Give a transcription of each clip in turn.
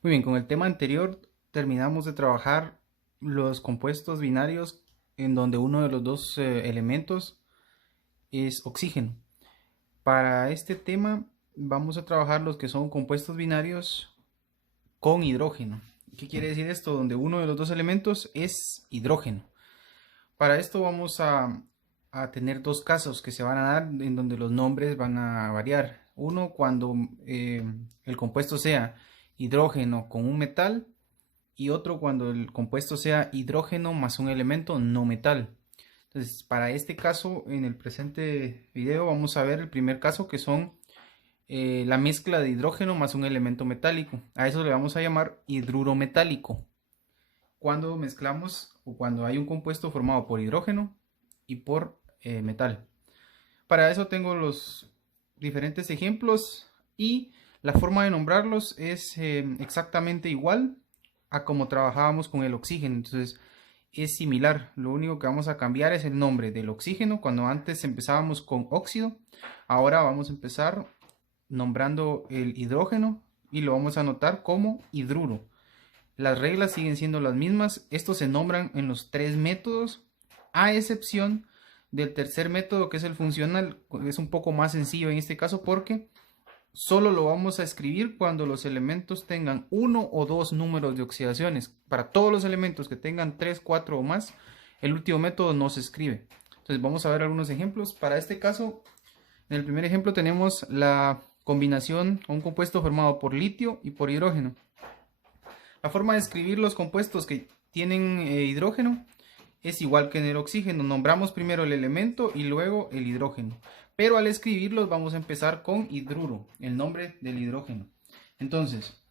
Muy bien, con el tema anterior terminamos de trabajar los compuestos binarios en donde uno de los dos elementos es oxígeno. Para este tema vamos a trabajar los que son compuestos binarios con hidrógeno. ¿Qué quiere decir esto? Donde uno de los dos elementos es hidrógeno. Para esto vamos a tener dos casos que se van a dar en donde los nombres van a variar. Uno cuando el compuesto sea hidrógeno con un metal y otro cuando el compuesto sea hidrógeno más un elemento no metal. Entonces, para este caso, en el presente video vamos a ver el primer caso que son la mezcla de hidrógeno más un elemento metálico. A eso le vamos a llamar hidruro metálico. Cuando mezclamos o cuando hay un compuesto formado por hidrógeno y por metal. Para eso tengo los diferentes ejemplos y la forma de nombrarlos es exactamente igual a como trabajábamos con el oxígeno. Entonces es similar. Lo único que vamos a cambiar es el nombre del oxígeno. Cuando antes empezábamos con óxido, ahora vamos a empezar nombrando el hidrógeno y lo vamos a anotar como hidruro. Las reglas siguen siendo las mismas. Estos se nombran en los tres métodos, a excepción del tercer método que es el funcional. Es un poco más sencillo en este caso porque solo lo vamos a escribir cuando los elementos tengan uno o dos números de oxidaciones. Para todos los elementos que tengan 3, 4 o más, el último método no se escribe. Entonces vamos a ver algunos ejemplos. Para este caso, en el primer ejemplo tenemos la combinación o un compuesto formado por litio y por hidrógeno. La forma de escribir los compuestos que tienen hidrógeno es igual que en el oxígeno. Nombramos primero el elemento y luego el hidrógeno. Pero al escribirlos vamos a empezar con hidruro, el nombre del hidrógeno. Entonces,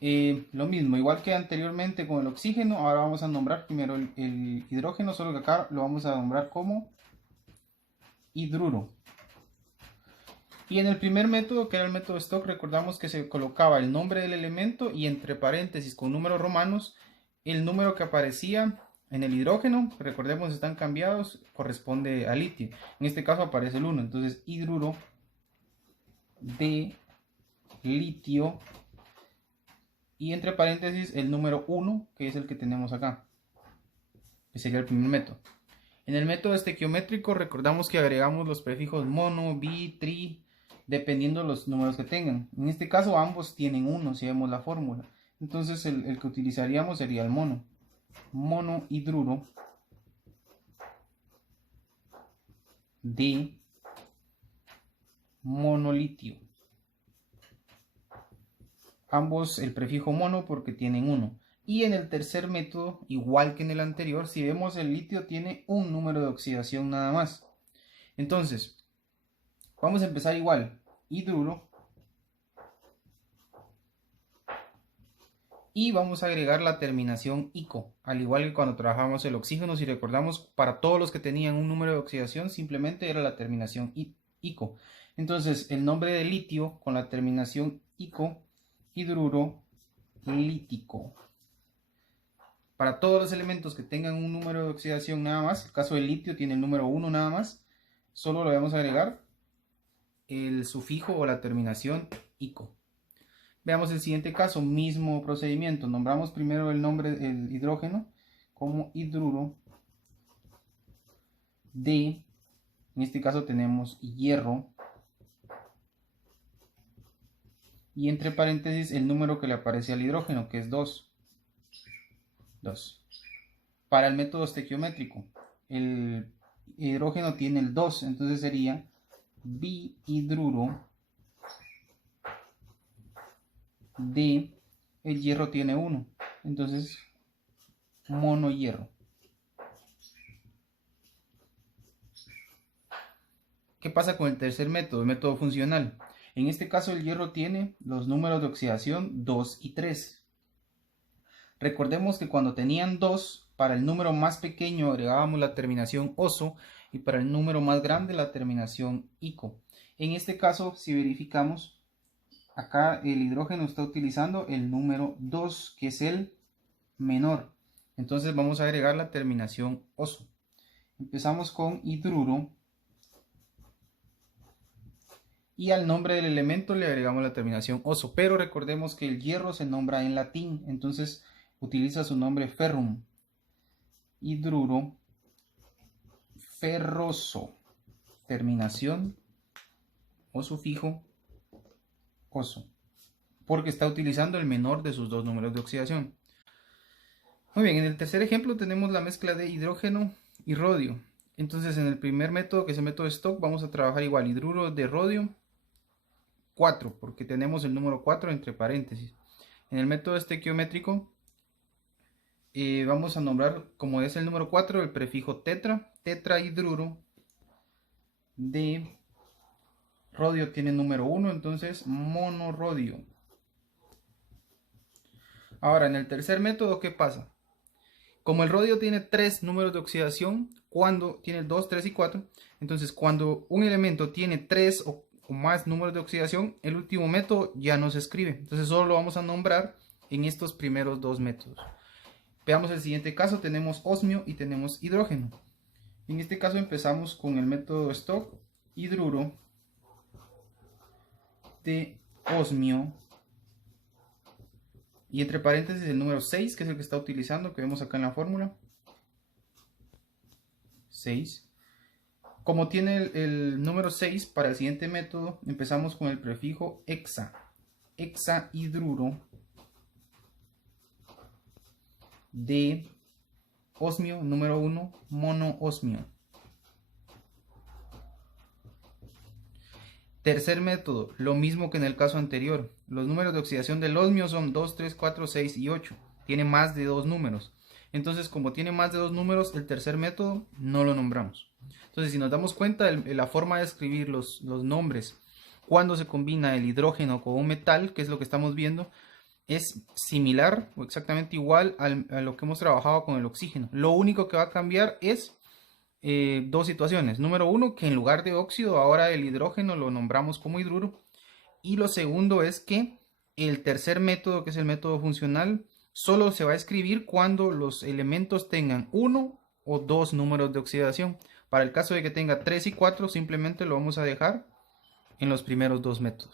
lo mismo, igual que anteriormente con el oxígeno, ahora vamos a nombrar primero el hidrógeno, solo que acá lo vamos a nombrar como hidruro. Y en el primer método, que era el método Stock, recordamos que se colocaba el nombre del elemento y entre paréntesis con números romanos el número que aparecía en el hidrógeno, recordemos están cambiados, corresponde a litio. En este caso aparece el 1, entonces hidruro de litio y entre paréntesis el número 1, que es el que tenemos acá, que sería el primer método. En el método estequiométrico recordamos que agregamos los prefijos mono, bi, tri, dependiendo los números que tengan. En este caso ambos tienen 1 si vemos la fórmula. Entonces el que utilizaríamos sería el mono. Monohidruro de monolitio. Ambos el prefijo mono porque tienen 1. Y en el tercer método, igual que en el anterior, si vemos el litio tiene un número de oxidación nada más. Entonces, vamos a empezar igual. Hidruro. Y vamos a agregar la terminación ico, al igual que cuando trabajamos el oxígeno. Si recordamos, para todos los que tenían un número de oxidación, simplemente era la terminación ico. Entonces, el nombre de litio con la terminación ico, hidruro lítico. Para todos los elementos que tengan un número de oxidación nada más, el caso del litio tiene el número 1 nada más, solo le vamos a agregar el sufijo o la terminación ico. Veamos el siguiente caso, mismo procedimiento. Nombramos primero el nombre del hidrógeno como hidruro de, en este caso tenemos hierro, y entre paréntesis el número que le aparece al hidrógeno, que es 2. 2. Para el método estequiométrico, el hidrógeno tiene el 2, entonces sería bihidruro de, el hierro tiene 1, entonces monohierro. ¿Qué pasa con el tercer método, el método funcional? En este caso el hierro tiene los números de oxidación 2 y 3. Recordemos que cuando tenían 2, para el número más pequeño agregábamos la terminación oso y para el número más grande la terminación ico. En este caso, si verificamos, acá el hidrógeno está utilizando el número 2, que es el menor. Entonces vamos a agregar la terminación oso. Empezamos con hidruro Y al nombre del elemento le agregamos la terminación oso. Pero recordemos que el hierro se nombra en latín, entonces utiliza su nombre ferrum. Hidruro ferroso. Terminación o sufijo oso. Porque está utilizando el menor de sus dos números de oxidación. Muy bien, en el tercer ejemplo tenemos la mezcla de hidrógeno y rodio. Entonces en el primer método, que es el método Stock, vamos a trabajar igual, hidruro de rodio 4, porque tenemos el número 4 entre paréntesis. En el método estequiométrico vamos a nombrar, como es el número 4, el prefijo tetra. Tetrahidruro de rodio tiene número 1, entonces monorodio. Ahora, en el tercer método, ¿qué pasa? Como el rodio tiene 3 números de oxidación, cuando tiene 2, 3 y 4, entonces cuando un elemento tiene 3 o más números de oxidación, el último método ya no se escribe. Entonces solo lo vamos a nombrar en estos primeros dos métodos. Veamos el siguiente caso, tenemos osmio y tenemos hidrógeno. En este caso empezamos con el método Stock, hidruro de osmio, y entre paréntesis el número 6, que es el que está utilizando, que vemos acá en la fórmula. 6. Como tiene el número 6, para el siguiente método empezamos con el prefijo hexa. Hexahidruro de osmio número 1, monoosmio. Tercer método, lo mismo que en el caso anterior. Los números de oxidación del osmio son 2, 3, 4, 6 y 8. Tiene más de 2 números. Entonces, como tiene más de 2 números, el tercer método no lo nombramos. Entonces, si nos damos cuenta, la forma de escribir los nombres cuando se combina el hidrógeno con un metal, que es lo que estamos viendo, es similar o exactamente igual a lo que hemos trabajado con el oxígeno. Lo único que va a cambiar es dos situaciones. Número uno, que en lugar de óxido, ahora el hidrógeno lo nombramos como hidruro. Y lo segundo es que el tercer método, que es el método funcional, solo se va a escribir cuando los elementos tengan 1 o 2 números de oxidación. Para el caso de que tenga 3 y 4, simplemente lo vamos a dejar en los primeros dos métodos.